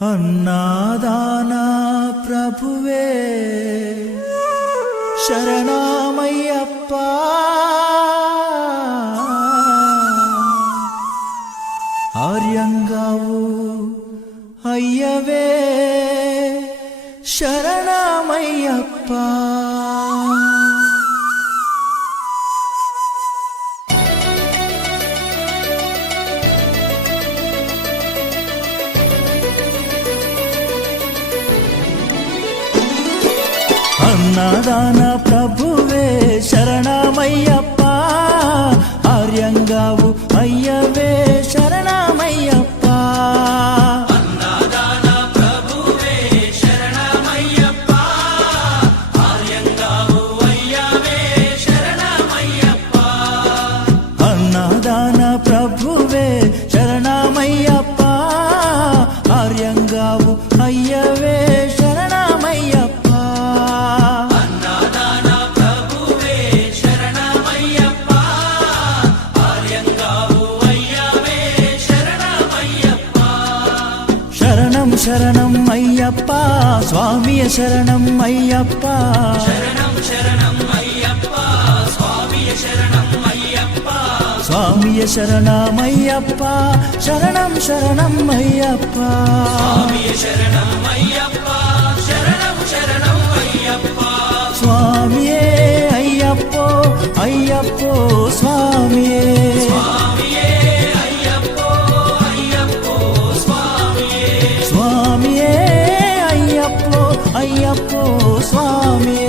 అన్నాదానా ప్రభువే శరణమయ్యప్ప ఆర్యంగావు అయ్యవే శరణమయ్యప్ప అన్నదాన ప్రభువే శరణమయ్యప్ప ఆర్యంగావు అయ్యవే శరణమయ్యప్ప అన్నదాన ప్రభువే శరణమయ్యప్ప ఆర్యంగావు అయ్యవే శరణమయ్యప్ప అన్నదాన ప్రభువే శరణమయ్యప్ప ఆర్యంగావు అయ్యవే శరణం అయ్యప్ప స్వామియ శరణం అయ్యప్ప శరణం శరణం అయ్యప్ప స్వామియ శరణం అయ్యప్ప స్వామియ శరణమయ్యప్ప శరణం శరణం అయ్యప్ప స్వామియ శరణం అయ్యప్ప శరణం శరణం అయ్యప్ప స్వామియే అయ్యప్పో అయ్యప్పో స్వామియే అయ్యప్పో స్వామియే స్వామియే అయ్యప్పో అయ్యప్పో స్వామియే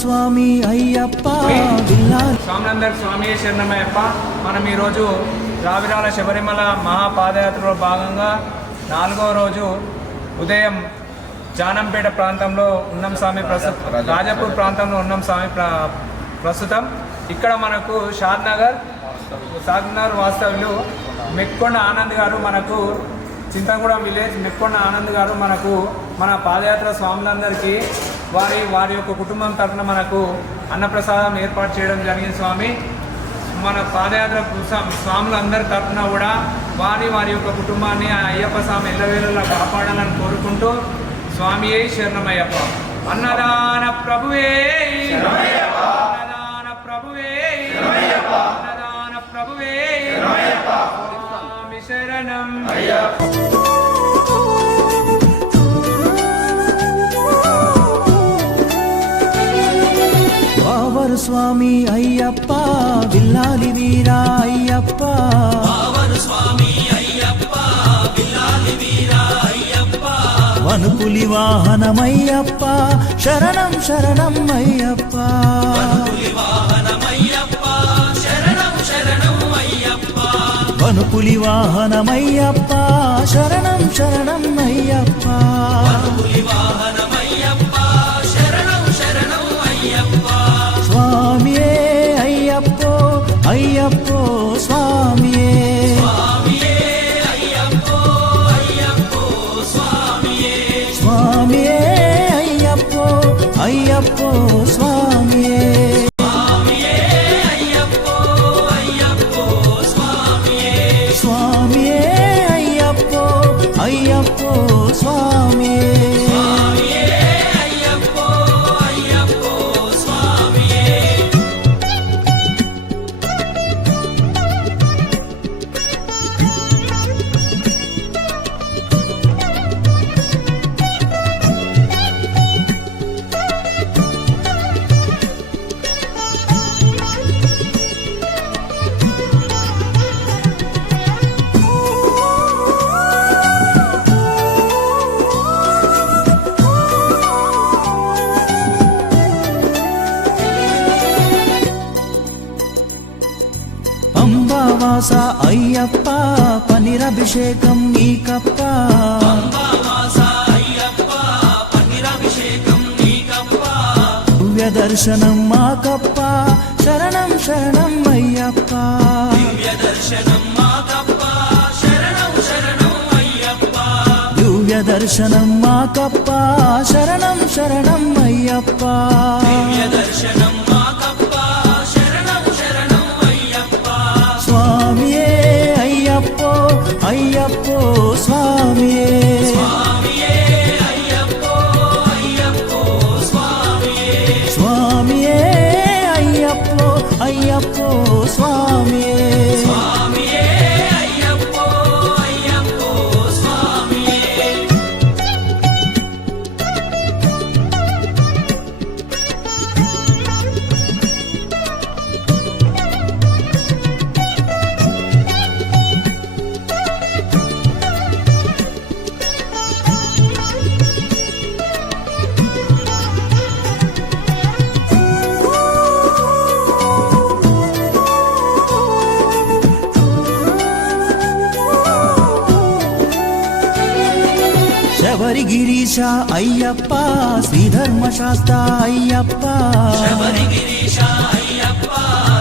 స్వామి అయ్యప్ప స్వాములందరి స్వామి శరణమయ్యప్ప. మనం ఈరోజు రావిరాల శబరిమల మహాపాదయాత్రలో భాగంగా 4వ రోజు ఉదయం జానంపేట ప్రాంతంలో ఉన్నాం స్వామి. రాజపూర్ ప్రాంతంలో ఉన్నాం స్వామి ప్రస్తుతం. ఇక్కడ మనకు షాద్నగర్ వాస్తవ్యులు మెక్కొండ ఆనంద్ గారు, మనకు చింతగూడెం విలేజ్ మెక్కొండ ఆనంద్ గారు మనకు మన పాదయాత్ర స్వాములందరికీ వారి యొక్క కుటుంబం తరఫున మనకు అన్నప్రసాదం ఏర్పాటు చేయడం జరిగింది స్వామి. మన పాదయాత్ర స్వాములందరి తరఫున కూడా వారి యొక్క కుటుంబాన్ని అయ్యప్ప స్వామి ఎల్లవేళలా కాపాడాలని కోరుకుంటూ స్వామియే శరణమయ్యప్ప. అన్నదాన ప్రభువే అన్నదాన ప్రభువే అన్నదాన ప్రభువే స్వామి శరణం స్వామి అయ్యప్ప విల్లాలి వీరా అయ్యప్ప స్వామి అయ్యప్ప విల్లాలి వీరా అయ్యప్ప వనుపులి వాహనమయ్యప్ప శరణం శరణం అయ్యప్ప వాహనమయ్యప్ప శరణం శరణం అయ్యప్ప వనుపులి వాహనమయ్యప్ప శరణం శరణం అయ్యప్ప వాహనమయ్యప్ప శరణం శరణం అయ్యప్ప స్వామియే అయ్యప్పో అయ్యప్పో స్వామియే స్వామియే అయ్యప్పో అయ్యప్పో స్వామియే స్వామియే అయ్యప్పో అయ్యప్పో స్వామియే స్వామియే అయ్యప్పో అయ్యప్పో స్వామియే స్వామియే అయ్యప్పో అయ్యప్పో స్వామియే పంబావాస అయ్యప్ప పనిరభిషేకం నీకప్ప పంబావాస అయ్యప్ప పన్నీరాభిషేకం నీకప్ప దివ్య దర్శనం మాకప్ప శరణం శరణం అయ్యప్ప దివ్య దర్శనం మాకప్ప శరణం శరణం అయ్యప్ప దివ్య దర్శనం మాకప్ప శరణం శరణం అయ్యప్ప దివ్య దర్శనం మాకప్ప శరణం శరణం అయ్యప్ప స్వామియే అయ్యప్పో అయ్యప్పో స్వామియే స్వామియే అయ్యప్పో అయ్యప్పో స్వామియే స్వామియే అయ్యప్పో అయ్యప్పో స్వామియే స్వామియే అయ్యప్పో అయ్యప్పో స్వామియే శబరిగిరీశ అయ్యప్ప శ్రీధర్మశాస్త్ర అయ్యప్ప శబరిగిరీశ అయ్యప్ప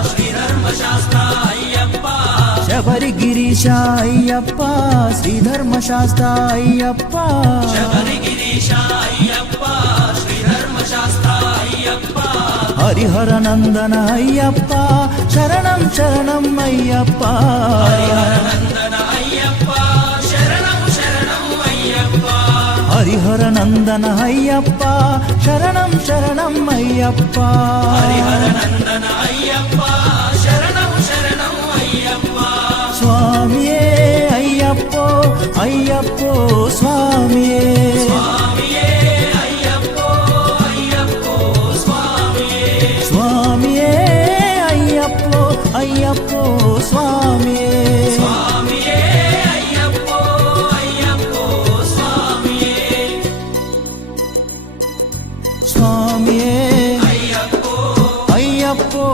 శ్రీధర్మశాస్త్ర అయ్యప్ప శబరిగిరీశ అయ్యప్ప శ్రీధర్మశాస్త్ర అయ్యప్ప శబరిగిరీశ అయ్యప్ప శ్రీధర్మశాస్త్ర అయ్యప్ప హరిహర నందన అయ్యప్ప శరణం శరణం అయ్యప్ప నందన అయ్యప్ప శరణం శరణం అయ్యప్ప హరిహర నందన అయ్యప్ప శరణం శరణం అయ్యప్ప నందన అయ్యప్ప శరణం శరణం అయ్యప్ప స్వామియే అయ్యప్పో అయ్యప్పో స్వామియే స్వామియే అయ్యప్పో అయ్యప్పో స్వామియే స్వామియే అయ్యప్పో అయ్యప్పో స్వామియే స్వామియే అయ్యప్పో అయ్యప్పో స్వామియే స్వామియే అయ్యప్పో అయ్యప్పో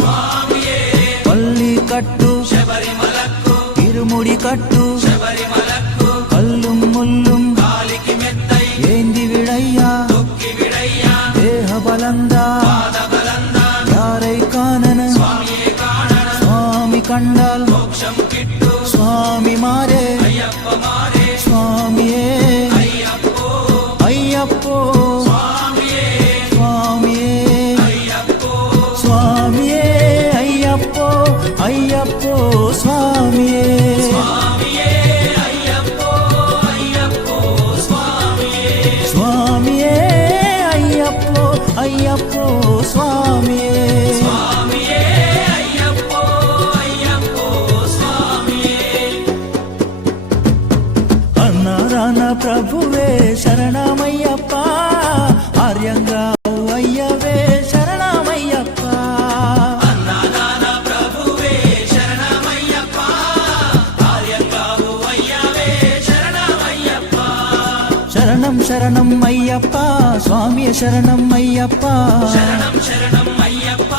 స్వామియే పల్లి కట్టు శబరిమలకు ఇరుముడి కట్టు శబరిమలకు కల్లుం ముల్లుం కాలికి మెత్తై ఏంది విడయ్యా తొక్కి విడయ్యా దేహ బలందా పాదబలందా యారై కానన స్వామియే కాణన స్వామి కండాల్ మోక్షం కిట్టు స్వామి మారే అయ్యప్ప మారే స్వామియే అయ్యప్పో అయ్యప్పో స్వామియే స్వామియే అయ్యప్పో స్వామియే అయ్యప్పో అయ్యప్పో స్వామియే స్వామియే అయ్యప్పో అయ్యప్పో స్వామియే స్వామియే అయ్యప్పో అయ్యప్పో స్వామియే స్వామియే అయ్యప్పో అయ్యప్పో స్వామియే అన్నారాన ప్రభువే శరణమయ్యప్ప ఆర్యంగా అయ్యవే శరణమయ్యప్ప అన్నదాన ప్రభువే శరణమయ్యప్ప ఆర్యంగావు అయ్యవే శరణమయ్యప్ప శరణం శరణం అయ్యప్ప స్వామియ శరణం అయ్యప్ప శరణం శరణం అయ్యప్ప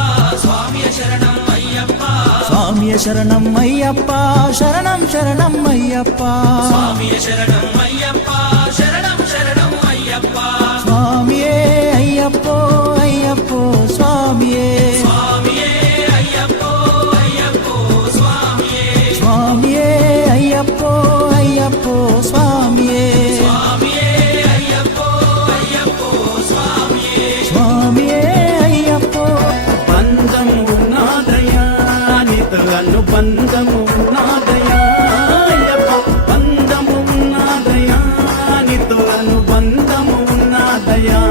స్వామియ శరణం అయ్యప్ప స్వామియ శరణం అయ్యప్ప శరణం శరణం అయ్యప్ప స్వామియ శరణం అయ్యప్ప శరణం శరణం అయ్యప్ప స్వామియే అయ్యప్పో అయ్యప్పో స్వామియే స్వామియే అయ్యప్పో అయ్యప్పో స్వామియే స్వామియే అయ్యప్పో అయ్యప్పో స్వామియే స్వామియే అయ్యప్పో అయ్యప్పో స్వామియే స్వామియే అయ్యప్పో బంధము ఉన్నదయా నీతో అనుబంధము ఉన్నదయా అయ్యప్ప బంధము ఉన్నదయా నీతో అనుబంధము ఉన్నదయా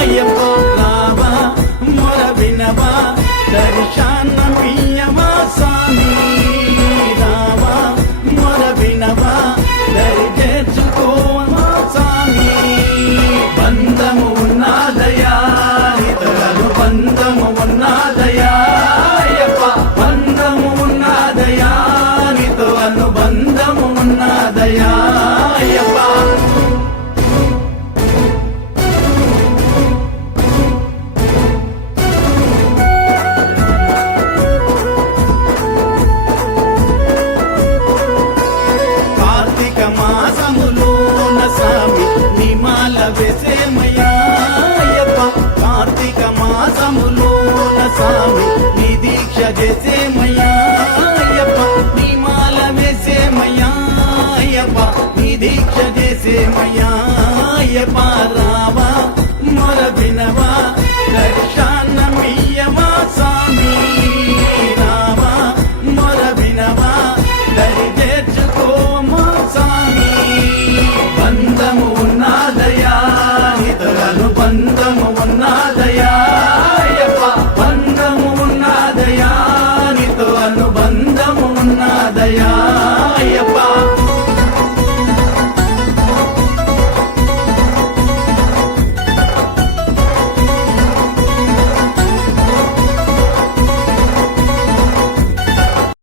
అయ్యప్ప రావా మొర వినవా దర్శనమియ్యవా స్వామి రావా మొర వినవా దరి చేర్చుకోవా స్వామి బంధము ఉన్నదయా నీతో అనుబంధము ఉన్నదయా అయ్యప్ప బంధము ఉన్నదయా స్వామి నీ దీక్ష చేసేమయ్యా అయ్యప్ప నీ మాల వేసేమయ్యా అయ్యప్ప నీ దీక్ష చేసేమయ్యా అయ్యప్ప